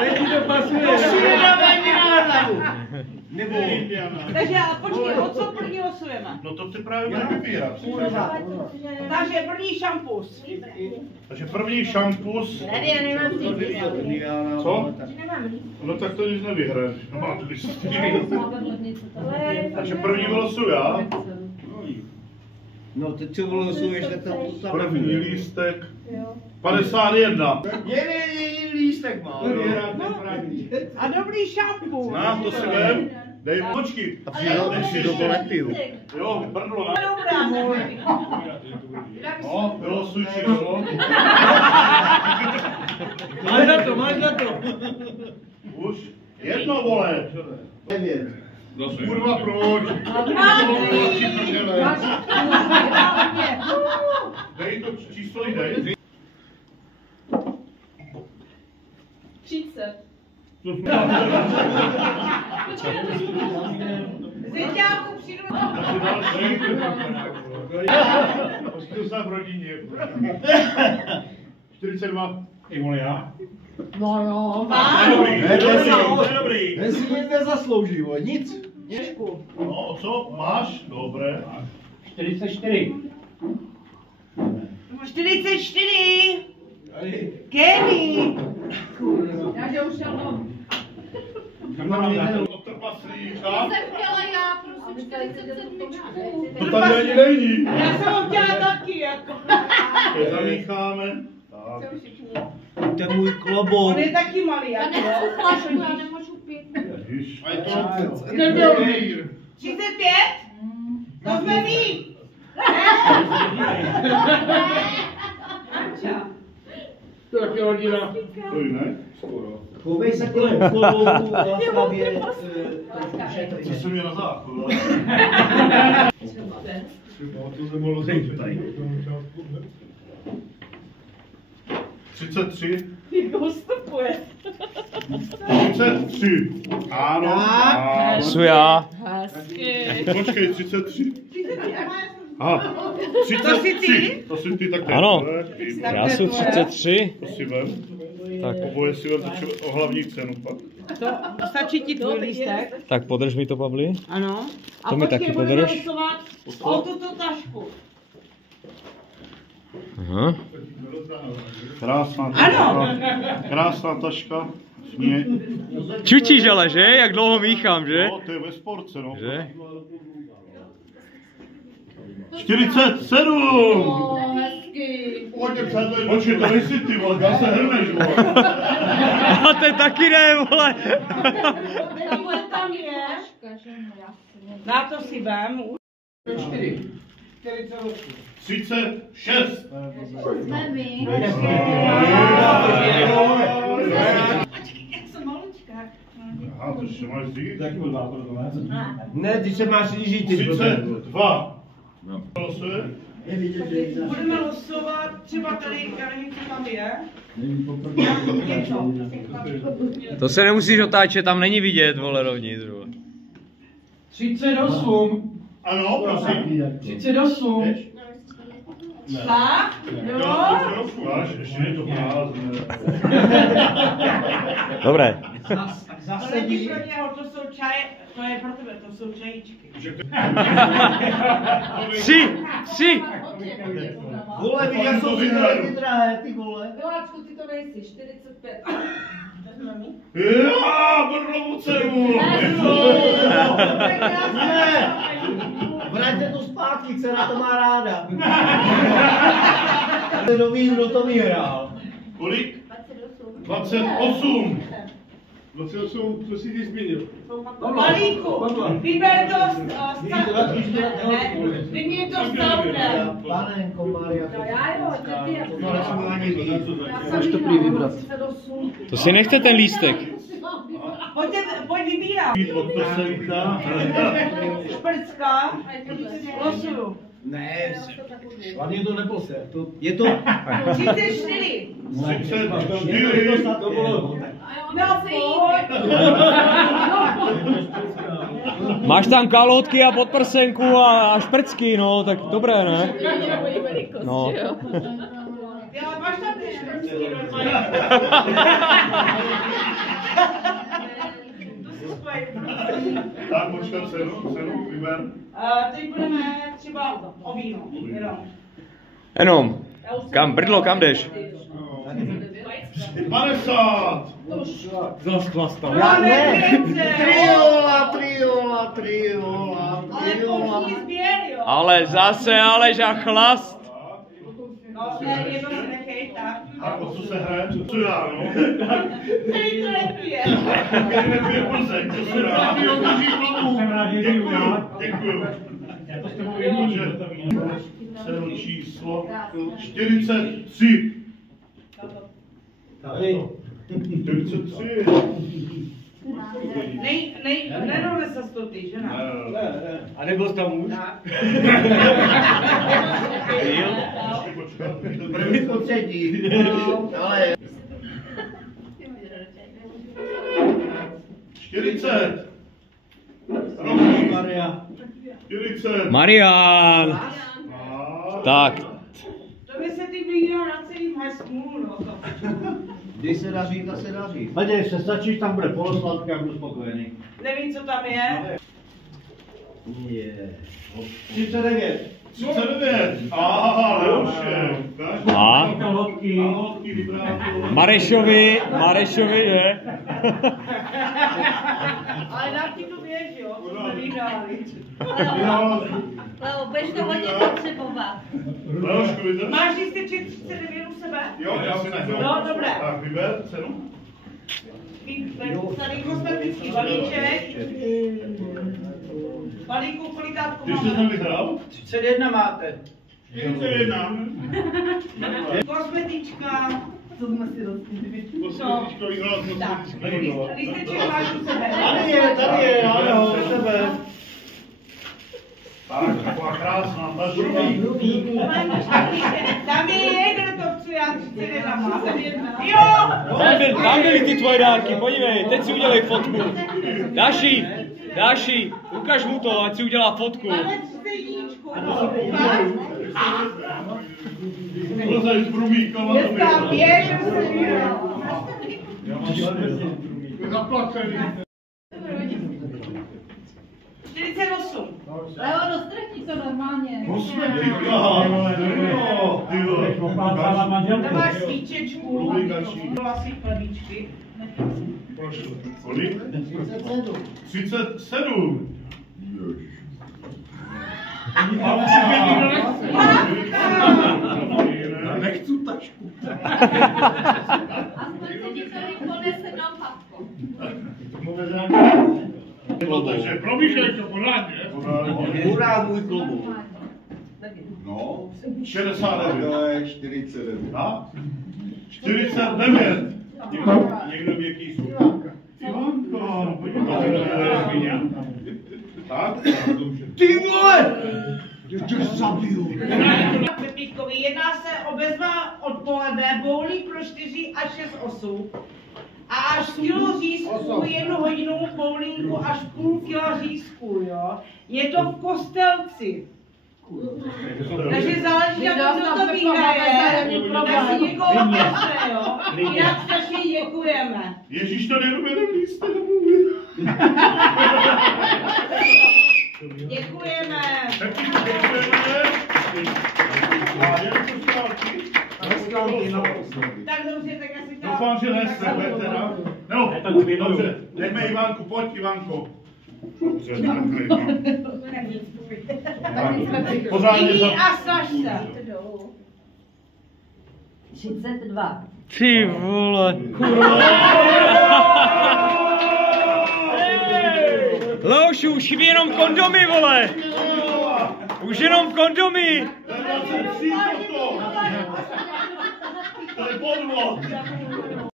Teď ti to pasuje. Nebo... Takže počkej, o co první losujeme? No to ty právě budeš vybírat. Takže první šampus. Takže první šampus. Tady já nemám Co? No tak to nic nevyhraješ. No má to takže první vylosuju já. No teď co vylosuješ, tak to První lístek. 51. Jeden lístek má. A dobrý šampus. Na, to si vem. Dej, počkej. A přijdu to nepiju. Jo, brdlo, na. Dobrá, No, vylosuj číslo. Máš na to. Už. Jedno, vole. 9. Kurva, proč? Dej to číslo, dej. 30. Zvěťáku přijdu. To jsem v rodině. 42. I vole já. No jo. Dobrý. Ten si nic nezaslouží, nic. No, co? Máš? Dobré. 44. 44. Kenny. Já že už ano. Od trpaslíka. Jsem chtěla já, prosím, 47. To tady ani není. Já jsem ho chtěla taky, jako. To zamícháme. Tak. To je můj klobouk. On je taky malý, Já jako. nechci flašku, já nemůžu pít. Ježiš. 35? To jsme my. Anča. To je hodina. To ji ne? Skoro. Chovej se kolem klobouku laskavě. Co jsem měl na záchod? To jsem mohl zejít tady. 33. Jak ho stopuje. 33. Ano. Jsou já. Hezky. Počkej, 33. 33 a máš... Aha, To jsi ty? To jsi ty, tak Ano. ne? Já jsem 33. To si vem. Tak. Oboje si vem o hlavní cenu pak. To stačí ti tvůj lístek. Tak podrž mi to, Pavli. Ano. A To mi počkej, taky budeme podrž. losovat o tuto tašku. Aha. Krásná taška. Krásná taška. Mě. Čučíš ale, že? Jak dlouho míchám, že? No, to je ve sportce, no. Že? 47! O, hezky. Počkej, to nejsi ty, vole, já se hrneš, vole. A ten taky ne, vole. Tohle tam je. Na to si vem. 36! Jsme my. Jak jsem maličká. Aha, to ještě máš říct? Ne, ty se máš řížit. 32! Losuje? Budeme losovat třeba tady, já nevím, co tam je. To se nemusíš otáčet, tam není vidět, vole, rovnitř, vole. 38. Ano, prosím. 38. Tak, jo. Máš, ještě je to prázdné. Dobré. To není pro něho, to jsou čaje, to je pro tebe, to jsou čajíčky. 3. Vole, víš, jak jsou ty drahé, ty vole. Miláčku, ty to nejsi, 45. Já, brdlovu cenu! Ne! Vraťte to zpátky, dcera to má ráda. Kdo to vyhrál? Kolik? 28! 28, co jsi ty změnil? Malíku, vyber to vyměň to s Saudem. Panenko, Maria. No já jo, ty jak To nesmí ani být. Máš to prý vybrat. 38. To si nechte ten lístek. Pojď vybírat. Od prsenka. Šprcka, losuju. Ne, švadně to neposer. Je to... 34. 34! To bylo... No pojď. Máš tam kalhotky a podprsenku a šprcky, no, tak dobré, ne? No. Jo, máš tam ty šprcky normálně. počkat, cenu, vyber. Teď budeme třeba o víno. Jenom. Kam, Brdlo, kam jdeš? 50! Zas chlastal. Já ne. Ale Triola. pozdní sběr, jo. Ale zase Aleža chlast. No, ne, jedno se nechej, tak. A o co se hraje? Co já, no? Který to nepije. Nepije Plzeň, co se dá? Jsem rád, že jdu já. Děkuju. Já to s tebou jedním. Cenu číslo 43. 43. Nenese to ty, že ne? A nebyl jsi tam muž? Tak. První po třetí. Ale 40. Roky. Maria. 40. Marian. Tak. To by se ty blížil na celým high schoolu, no to. Když se daří, tak se daří. Hledej, se stačíš, tam bude polosladka, budu spokojený. Nevím, co tam je. 39. 39. Aha, Leoše. A? Kalhotky. Kalhotky vybrát. Marešovi, že? Ale dám ti to věž, jo? To jsme vydali. Leo, budeš to hodně potřebovat. Leošku, vydrž. Máš lísteček 39 u sebe? Jo, já si nechám. No, dobré. Tak, vyber cenu. Tady kosmetický balíček. Balíku, kolikátku Ty jsi máme? tam vyhrál? 31 máte. 41. Kosmetička. Co jsme si rozpěli? Kosmetičko vyhrál kosmetičko. Lísteček máš u sebe. Tady je, ale ho u sebe. Tak, taková krásná, ta Tam je, kdo to chce, já 31 mám. Jo! Tam byly ty tvoje dárky, podívej, teď si udělej fotku. Dáši, ukaž mu to, ať si udělá fotku. Máme stejníčku. Plzeň, Brumíkova, Je tam je, zaplacený. 48. Leo, dostrhni to normálně. Tam máš svíčečku. Vlastně chlebíčky. Kolik? 37. Nechci tašku. Aspoň se ti tady ponese na papko. Takže promíšej to pořádně. Hurá, můj klubu. No, 69. to je 49. A? 49. Někdo ví, jaký jsou? Ivanko, tak? Ty vole! Tě zabiju. Pepíkovi, jedná se o bezva odpoledne, bowling pro 4 až 6 osů. A až kilo řízků, 1 hodinu bowlingu, až půl kila řízků, jo. Je to v Kostelci. Takže záleží, jak kdo to vyhraje, tak si někoho otevře, jo. Jinak strašně děkujeme. Ježíš, tady jenom jeden lístek nemluví. Děkujeme. Taky děkujeme. A jen to stávky. Tak dobře, tak já si to... Doufám, že nese, teda. No, dobře, dejme Ivanku, pojď Ivanko. Dobře, dejme Ivanku. Pořádně Nyní za... a Sašce. 32. Ty vole. Leoši, už chybí jenom kondomy, vole. Už jenom kondomy. To je 23 toto. To je podvod.